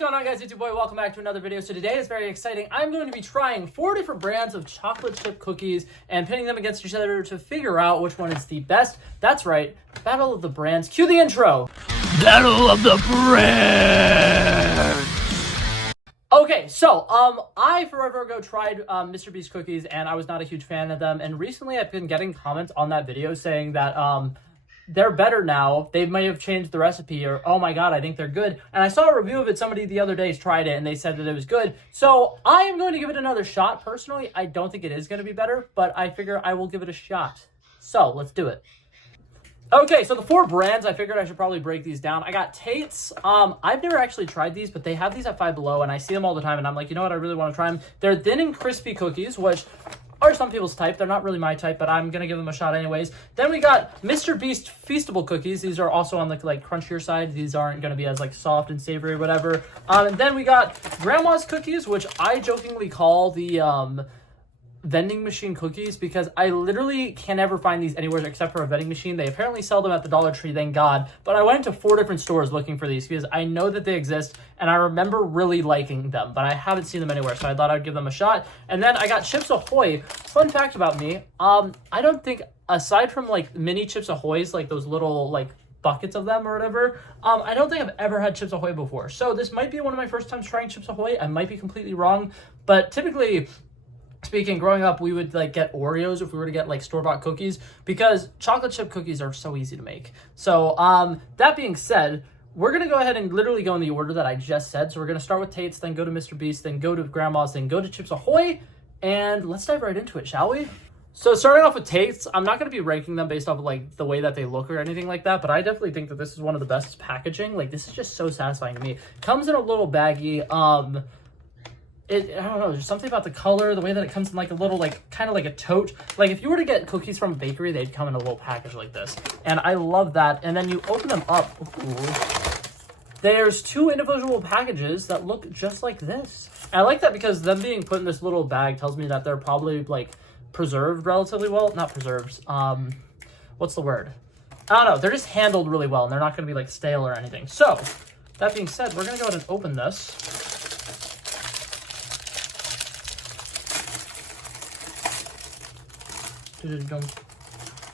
going on, guys? It's your boy. Welcome back to another video. So today is very exciting. I'm going to be trying 4 different brands of chocolate chip cookies and pitting them against each other to figure out which one is the best. That's right, Battle of the Brands. Cue the intro. Battle of the Brands. Okay, so I forever ago tried Mr. Beast cookies and I was not a huge fan of them. And recently I've been getting comments on that video saying that they're better now. They may have changed the recipe, or oh my god, I think they're good. And I saw a review of it. Somebody the other day tried it and they said that it was good. So I am going to give it another shot. Personally, I don't think it is going to be better, but I figure I will give it a shot. So let's do it. Okay, so the 4 brands, I figured I should probably break these down. I got Tate's. I've never actually tried these, but they have these at Five Below, and I see them all the time, and I'm like, you know what, I really want to try them. They're thin and crispy cookies, which are some people's type. They're not really my type, but I'm going to give them a shot anyways. Then we got Mr. Beast Feastable cookies. These are also on the crunchier side. These aren't going to be as soft and savory or whatever. And then we got Grandma's cookies, which I jokingly call the vending machine cookies because I literally can never find these anywhere except for a vending machine. They apparently sell them at the Dollar Tree, thank God. But I went to 4 different stores looking for these because I know that they exist and I remember really liking them, but I haven't seen them anywhere, so I thought I'd give them a shot. And then I got Chips Ahoy. Fun fact about me, I don't think, aside from mini Chips Ahoys, those little buckets of them or whatever, I don't think I've ever had Chips Ahoy before. So this might be one of my first times trying Chips Ahoy. I might be completely wrong, but typically speaking, growing up, we would get Oreos if we were to get store-bought cookies because chocolate chip cookies are so easy to make. So that being said, we're going to go ahead and literally go in the order that I just said. So we're going to start with Tate's, then go to Mr. Beast, then go to Grandma's, then go to Chips Ahoy, and let's dive right into it, shall we? So starting off with Tate's, I'm not going to be ranking them based off of the way that they look or anything like that, but I definitely think that this is one of the best packaging. This is just so satisfying to me. Comes in a little baggy. I don't know, there's something about the color, the way that it comes in a little, kind of like a tote. If you were to get cookies from a bakery, they'd come in a little package like this. And I love that. And then you open them up. Ooh. There's 2 individual packages that look just like this. And I like that because them being put in this little bag tells me that they're probably, preserved relatively well. Not preserved. What's the word? I don't know. They're just handled really well, and they're not going to be, stale or anything. So, that being said, we're going to go ahead and open this.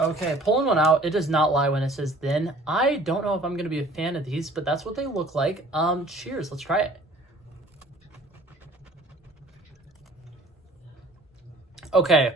Okay, pulling one out, it does not lie when it says thin. I don't know if I'm going to be a fan of these, but that's what they look like. Cheers, let's try it. Okay,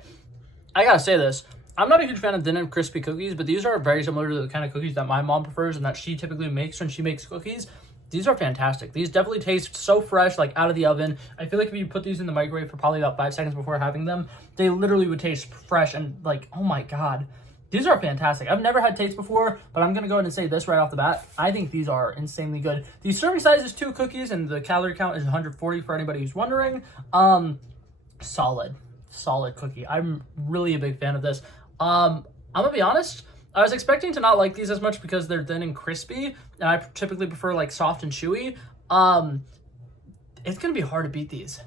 I gotta say this. I'm not a huge fan of thin and crispy cookies, but these are very similar to the kind of cookies that my mom prefers and that she typically makes when she makes cookies. These are fantastic. These definitely taste so fresh, out of the oven. I feel like if you put these in the microwave for probably about 5 seconds before having them, they literally would taste fresh and oh my god. These are fantastic. I've never had Tates before, but I'm going to go ahead and say this right off the bat. I think these are insanely good. The serving size is 2 cookies and the calorie count is 140 for anybody who's wondering. Solid cookie. I'm really a big fan of this. I'm going to be honest. I was expecting to not like these as much because they're thin and crispy, and I typically prefer soft and chewy. It's going to be hard to beat these.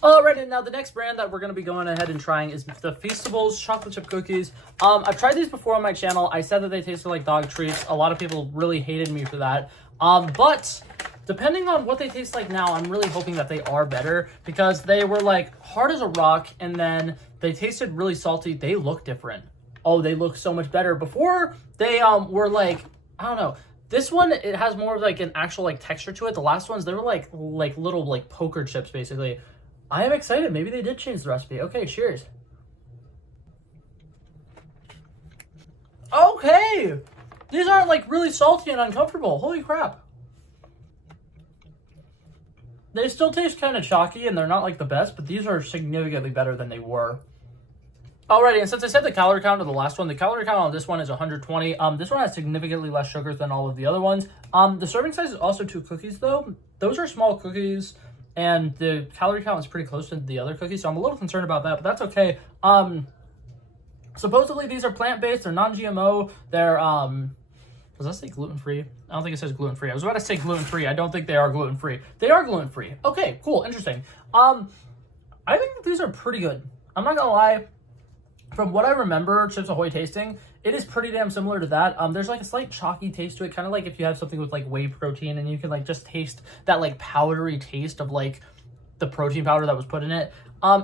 Alright, and now the next brand that we're going to be going ahead and trying is the Feastables chocolate chip cookies. I've tried these before on my channel. I said that they tasted like dog treats. A lot of people really hated me for that. But depending on what they taste like now, I'm really hoping that they are better because they were hard as a rock, and then they tasted really salty. They look different. Oh, they look so much better. Before, they were I don't know. This one, it has more of an actual texture to it. The last ones, they were little poker chips, basically. I am excited. Maybe they did change the recipe. Okay, cheers. Okay! These aren't really salty and uncomfortable. Holy crap. They still taste kind of chalky and they're not the best, but these are significantly better than they were. Alrighty, and since I said the calorie count of the last one, the calorie count on this one is 120. This one has significantly less sugars than all of the other ones. The serving size is also 2 cookies, though. Those are small cookies, and the calorie count is pretty close to the other cookies, so I'm a little concerned about that, but that's okay. Supposedly, these are plant-based. They're non-GMO. They're, does that say gluten-free? I don't think it says gluten-free. I was about to say gluten-free. I don't think they are gluten-free. They are gluten-free. Okay, cool, interesting. I think that these are pretty good. I'm not gonna lie. From what I remember Chips Ahoy tasting, it is pretty damn similar to that. There's like a slight chalky taste to it, kind of like if you have something with like whey protein and you can like just taste that like powdery taste of like the protein powder that was put in it.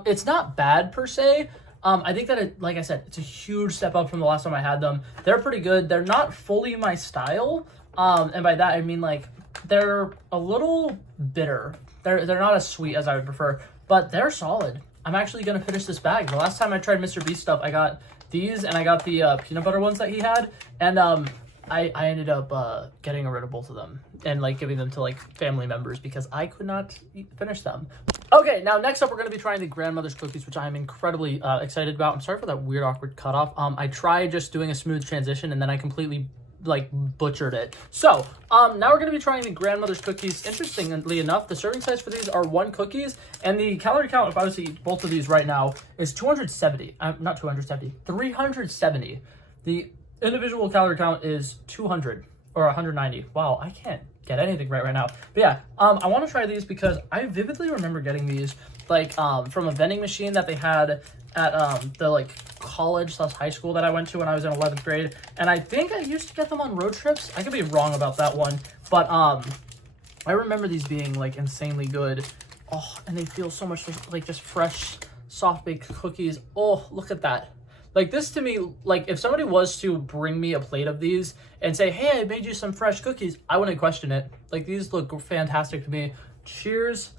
It's not bad per se. I think that it, like I said, it's a huge step up from the last time I had them. They're pretty good. They're not fully my style. And by that I mean like they're a little bitter. They're not as sweet as I would prefer, but they're solid. I'm actually gonna finish this bag. The last time I tried Mr. Beast stuff, I got these and I got the peanut butter ones that he had, and I ended up getting rid of both of them and like giving them to like family members because I could not finish them. Okay, now next up we're going to be trying the grandmother's cookies, which I'm incredibly excited about. I'm sorry for that weird awkward cutoff. I tried just doing a smooth transition and then I completely like butchered it. So now we're going to be trying the grandmother's cookies. Interestingly enough, the serving size for these are 1 cookies, and the calorie count, if I was to eat both of these right now, is 270. Not 270, 370. The individual calorie count is 200 or 190. Wow, I can't get anything right now. But yeah, I want to try these because I vividly remember getting these like from a vending machine that they had at the like college / high school that I went to when I was in 11th grade, and I think I used to get them on road trips. I could be wrong about that one, but I remember these being like insanely good. Oh, and they feel so much like just fresh, soft baked cookies. Oh, look at that. Like this to me, like if somebody was to bring me a plate of these and say, hey, I made you some fresh cookies, I wouldn't question it. Like these look fantastic to me. Cheers.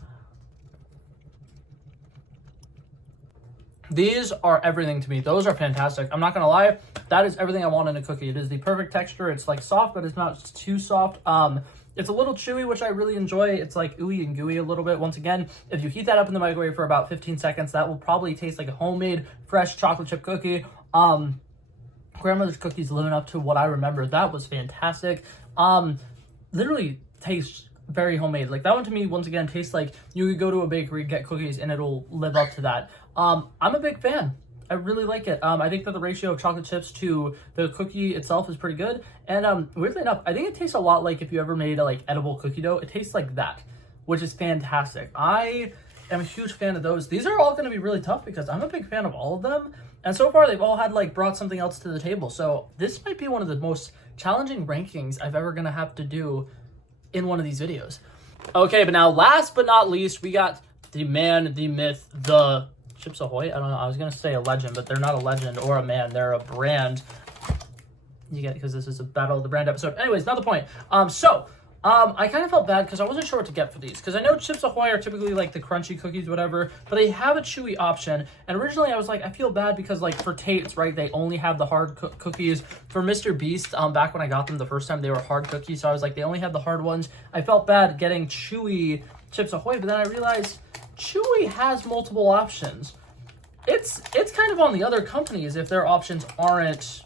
These are everything to me. Those are fantastic. I'm not gonna lie, that is everything I want in a cookie. It is the perfect texture. It's like soft, but it's not too soft. It's a little chewy, which I really enjoy. It's like ooey and gooey a little bit. Once again, if you heat that up in the microwave for about 15 seconds, that will probably taste like a homemade, fresh chocolate chip cookie. Grandmother's cookies living up to what I remember. That was fantastic. Literally tastes very homemade. Like that one to me, once again, tastes like you could go to a bakery, get cookies, and it'll live up to that. I'm a big fan. I really like it. I think that the ratio of chocolate chips to the cookie itself is pretty good. And weirdly enough, I think it tastes a lot like if you ever made a like edible cookie dough. It tastes like that, which is fantastic. I am a huge fan of those. These are all going to be really tough because I'm a big fan of all of them. And so far, they've all had like brought something else to the table. So this might be one of the most challenging rankings I've ever going to have to do in one of these videos. Okay, but now last but not least, we got the man, the myth, the Chips Ahoy. I don't know. I was going to say a legend, but they're not a legend or a man. They're a brand. You get it because this is a Battle of the Brand episode. Anyways, not the point. I kind of felt bad because I wasn't sure what to get for these. Because I know Chips Ahoy are typically like the crunchy cookies, whatever, but they have a chewy option. And originally I was like, I feel bad because like for Tate's, right, they only have the hard cookies. For Mr. Beast, back when I got them the first time, they were hard cookies. So I was like, they only had the hard ones. I felt bad getting chewy Chips Ahoy, but then I realized Chewy has multiple options. It's kind of on the other companies if their options aren't,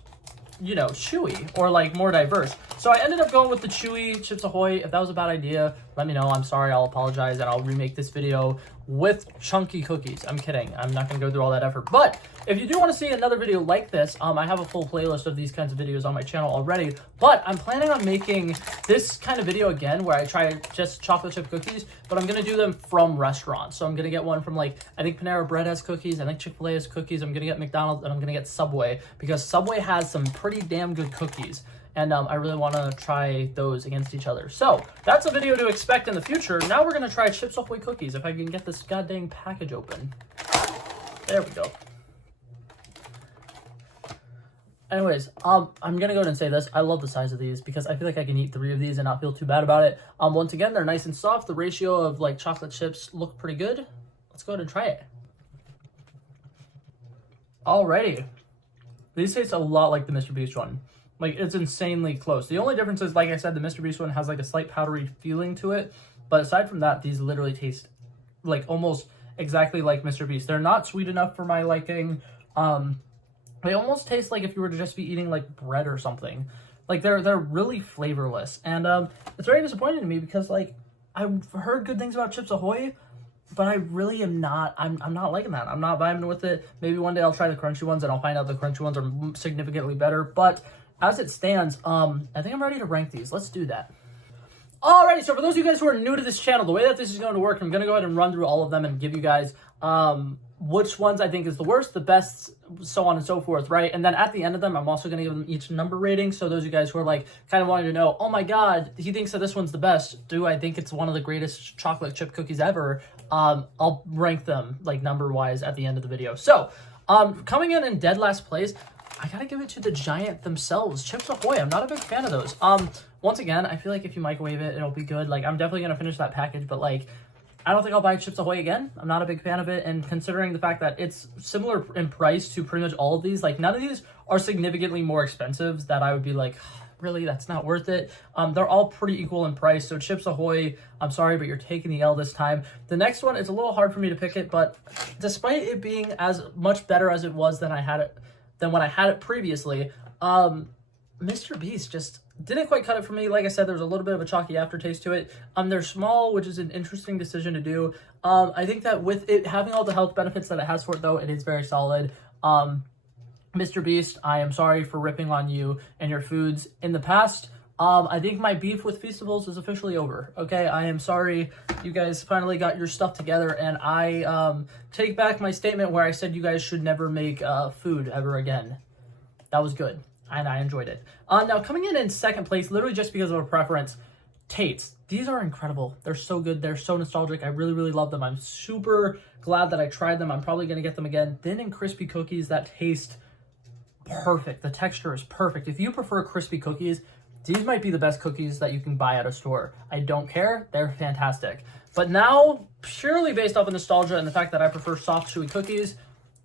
you know, chewy or like more diverse. So I ended up going with the chewy Chips Ahoy. If that was a bad idea, let me know. I'm sorry. I'll apologize and I'll remake this video with chunky cookies. I'm kidding. I'm not going to go through all that effort. But if you do want to see another video like this, I have a full playlist of these kinds of videos on my channel already. But I'm planning on making this kind of video again where I try just chocolate chip cookies, but I'm going to do them from restaurants. So I'm going to get one from like, I think Panera Bread has cookies. I think Chick-fil-A has cookies. I'm going to get McDonald's and I'm going to get Subway because Subway has some pretty damn good cookies. And I really want to try those against each other. So that's a video to expect in the future. Now we're going to try Chips Ahoy cookies if I can get this goddamn package open. There we go. Anyways, I'm going to go ahead and say this. I love the size of these because I feel like I can eat 3 of these and not feel too bad about it. Once again, they're nice and soft. The ratio of like chocolate chips look pretty good. Let's go ahead and try it. Alrighty. These taste a lot like the Mr. Beast one. Like, it's insanely close. The only difference is, like I said, the Mr. Beast one has, like, a slight powdery feeling to it. But aside from that, these literally taste, like, almost exactly like Mr. Beast. They're not sweet enough for my liking. They almost taste like if you were to just be eating, like, bread or something. Like, they're really flavorless. And it's very disappointing to me because, like, I've heard good things about Chips Ahoy, but I really am not, I'm not liking that. I'm not vibing with it. Maybe one day I'll try the crunchy ones and I'll find out the crunchy ones are significantly better. But as it stands, I think I'm ready to rank these. Let's do that. Alrighty, so for those of you guys who are new to this channel, the way that this is going to work, I'm going to go ahead and run through all of them and give you guys which ones I think is the worst, the best, so on and so forth, right? And then at the end of them, I'm also going to give them each number rating. So those of you guys who are like kind of wanting to know, oh my god, he thinks that this one's the best. Do I think it's one of the greatest chocolate chip cookies ever? I'll rank them like number-wise at the end of the video. So coming in dead last place, I gotta give it to the giant themselves, Chips Ahoy. I'm not a big fan of those. Once again, I feel like if you microwave it, it'll be good. Like, I'm definitely gonna finish that package, but like, I don't think I'll buy Chips Ahoy again. I'm not a big fan of it, and considering the fact that it's similar in price to pretty much all of these, like, none of these are significantly more expensive that I would be like, really, that's not worth it. They're all pretty equal in price, so Chips Ahoy, I'm sorry, but you're taking the L this time. The next one, it's a little hard for me to pick it, but despite it being as much better as it was than when I had it previously, Mr. Beast just didn't quite cut it for me. Like I said, there's a little bit of a chalky aftertaste to it. They're small, which is an interesting decision to do. I think that with it having all the health benefits that it has for it, though, it is very solid. Mr. Beast, I am sorry for ripping on you and your foods in the past. I think my beef with Feastables is officially over. Okay, I am sorry. You guys finally got your stuff together, and I take back my statement where I said you guys should never make food ever again. That was good, and I enjoyed it. Now, coming in second place, literally just because of a preference, Tates. These are incredible. They're so good. They're so nostalgic. I really, really love them. I'm super glad that I tried them. I'm probably going to get them again. Thin and crispy cookies that taste perfect. The texture is perfect. If you prefer crispy cookies, these might be the best cookies that you can buy at a store. I don't care. They're fantastic. But now, purely based off of nostalgia and the fact that I prefer soft, chewy cookies,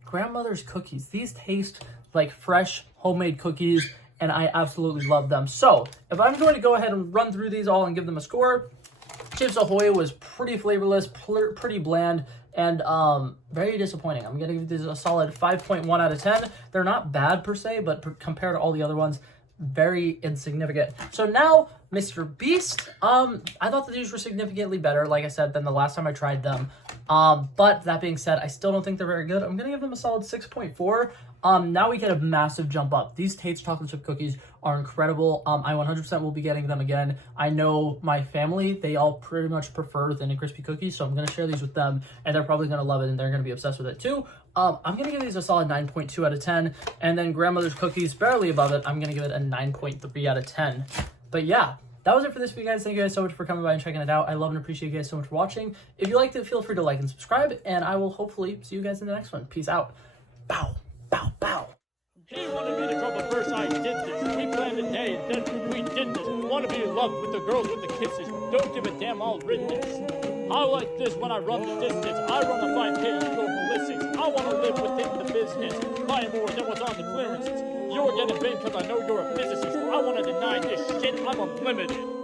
grandmother's cookies. These taste like fresh, homemade cookies, and I absolutely love them. So, if I'm going to go ahead and run through these all and give them a score, Chips Ahoy was pretty flavorless, pretty bland, and very disappointing. I'm going to give these a solid 5.1 out of 10. They're not bad per se, but compared to all the other ones, very insignificant. So now, Mr. Beast, I thought that these were significantly better, like I said, than the last time I tried them. But that being said, I still don't think they're very good. I'm going to give them a solid 6.4. Now we get a massive jump up. These Tate's chocolate chip cookies are incredible. I 100% will be getting them again. I know my family, they all pretty much prefer thin and crispy cookies, so I'm going to share these with them, and they're probably going to love it, and they're going to be obsessed with it too. I'm going to give these a solid 9.2 out of 10, and then grandmother's cookies, barely above it, I'm going to give it a 9.3 out of 10. But yeah, that was it for this video, guys. Thank you guys so much for coming by and checking it out. I love and appreciate you guys so much for watching. If you liked it, feel free to like and subscribe, and I will hopefully see you guys in the next one. Peace out. Bow, bow, bow. He wanted me to trouble first, I did this. He planned a day and then we did this. Want to be in love with the girls with the kisses. Don't give a damn, I'll rid this. I like this when I run the distance. I run a 5K and go ballistics. I want to live within the business. Buy more than what's on the clearances. You're getting big because I know you're a physicist. I want to deny this shit, I'm unlimited.